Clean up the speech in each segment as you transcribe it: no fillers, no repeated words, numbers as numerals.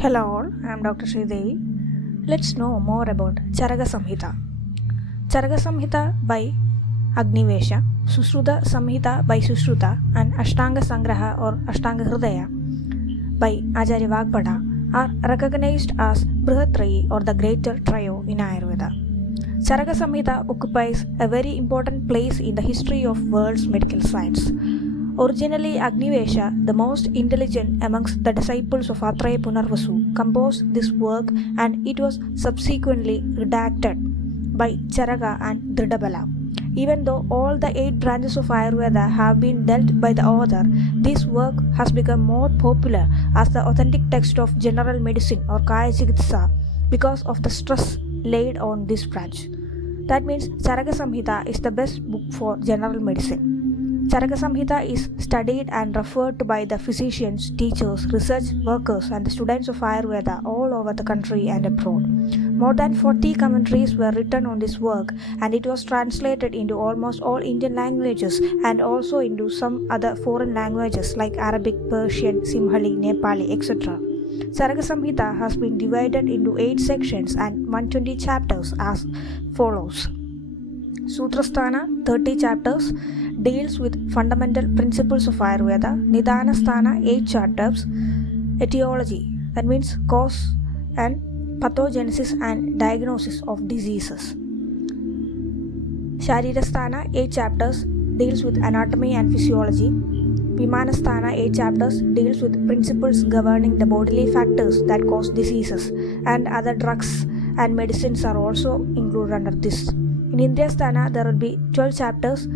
Hello all, I am Dr. Sridevi. Let's know more about Charaka Samhita. Charaka Samhita by Agnivesha, Susruta Samhita by Susruta, and Ashtanga Sangraha or Ashtanga Hridaya by Acharya Vagbhata are recognized as Brihatrayi or the Greater Trio in Ayurveda. Charaka Samhita occupies a very important place in the history of world's medical science. Originally, Agnivesha, the most intelligent amongst the disciples of Atreya Punarvasu, composed this work and it was subsequently redacted by Charaka and Dridabala. Even though all the 8 branches of Ayurveda have been dealt by the author, this work has become more popular as the authentic text of general medicine or Kaya Chikitsa because of the stress laid on this branch. That means Charaka Samhita is the best book for general medicine. Charaka Samhita is studied and referred to by the physicians, teachers, research workers and the students of Ayurveda all over the country and abroad. More than 40 commentaries were written on this work and it was translated into almost all Indian languages and also into some other foreign languages like Arabic, Persian, Simhali, Nepali, etc. Charaka Samhita has been divided into 8 sections and 120 chapters as follows. Sutrasthana, 30 chapters, deals with fundamental principles of Ayurveda. Nidhanasthana, 8 chapters, etiology, that means cause and pathogenesis and diagnosis of diseases. Sharirasthana, 8 chapters, deals with anatomy and physiology. Vimanasthana, 8 chapters, deals with principles governing the bodily factors that cause diseases, and other drugs and medicines are also included under this. In Indrasthana, there will be 12 chapters,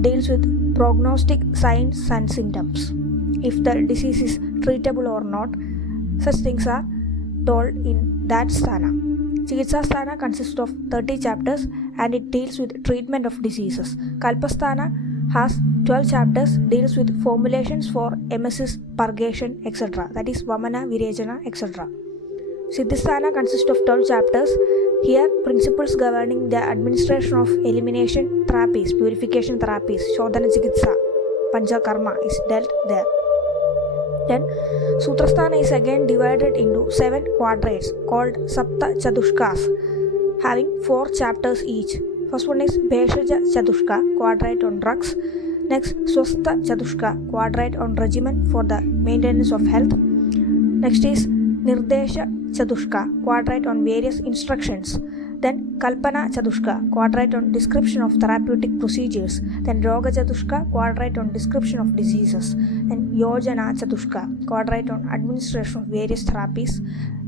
deals with prognostic signs and symptoms. If the disease is treatable or not, such things are told in that sthana. Chikitsa sthana consists of 30 chapters and it deals with treatment of diseases. Kalpasthana has 12 chapters, deals with formulations for emesis, purgation, etc. That is Vamana, Virejana, etc. Siddhisthana consists of 12 chapters. Here, principles governing the administration of elimination therapies, purification therapies, Shodhana Chikitsa, Panchakarma is dealt there. Then, Sutrasthana is again divided into 7 quadrates called Sapta Chadushkas, having 4 chapters each. First one is Bheshaja Chadushka, quadrate on drugs. Next, Swastha Chadushka, quadrate on regimen for the maintenance of health. Next is Nirdesha Chadushka, quadrate on various instructions. Then Kalpana Chadushka, quadrate on description of therapeutic procedures. Then Roga Chadushka, quadrate on description of diseases. Then Yojana Chadushka, quadrate on administration of various therapies.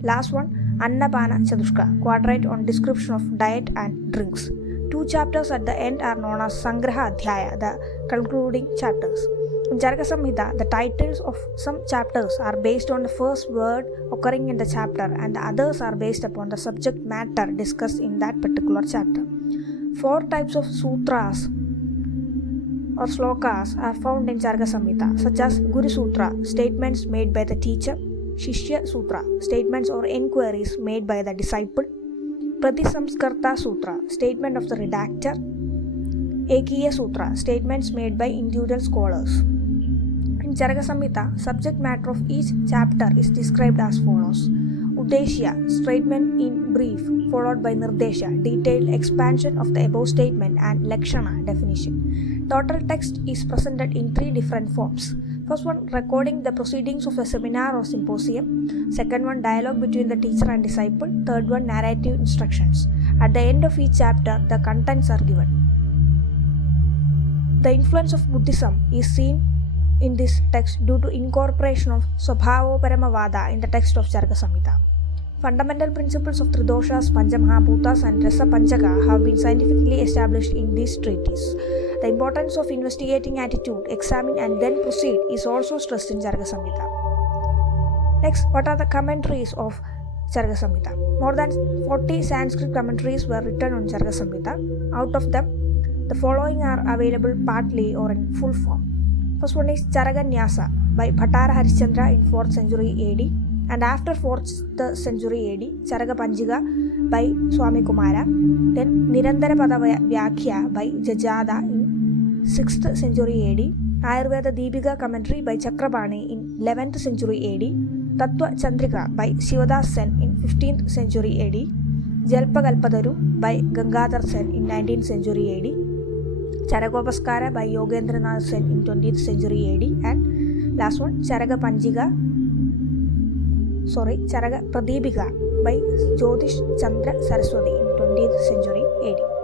Last one, Annapana Chadushka, quadrate on description of diet and drinks. 2 chapters at the end are known as Sangraha Adhyaya, the concluding chapters. In Charaka Samhita, the titles of some chapters are based on the first word occurring in the chapter and the others are based upon the subject matter discussed in that particular chapter. 4 types of sutras or slokas are found in Charaka Samhita, such as Guru Sutra, statements made by the teacher; Shishya Sutra, statements or enquiries made by the disciple; Pratisamskarta Sutra, statement of the redactor; Ekiya Sutra, statements made by individual scholars. In Charaka Samhita, subject matter of each chapter is described as follows. Uddeshya, statement in brief, followed by Nirdesha, detailed expansion of the above statement, and Lakshana, definition. Total text is presented in 3 different forms. First one, recording the proceedings of a seminar or symposium. Second one, dialogue between the teacher and disciple. Third one, narrative instructions. At the end of each chapter, the contents are given. The influence of Buddhism is seen in this text due to incorporation of Swabhavoparamavada in the text of Charaka Samhita. Fundamental principles of Tridoshas, Panchamahabhutas and Rasa Panchaka have been scientifically established in this treatise. The importance of investigating attitude, examine and then proceed is also stressed in Charaka Samhita. Next, what are the commentaries of Charaka Samhita? More than 40 Sanskrit commentaries were written on Charaka Samhita. Out of them, the following are available partly or in full form. First one is Charaganyasa by Bhattara Harishchandra in 4th century AD, and after 4th century AD, Charaka Panjika by Swami Kumara. Then Nirantara Pada Vyakhya by Jajada in 6th century AD, Ayurveda Deepika commentary by Chakrapani in 11th century AD, Tattva Chandrika by Shivadas Sen in 15th century AD, Jalpakalpataru by Gangadhar Sen in 19th century AD, Charagopaskara by Yogendranath Sen in 20th century AD, and last one Charaga Pradipika by Jyotish Chandra Saraswati in 20th century AD.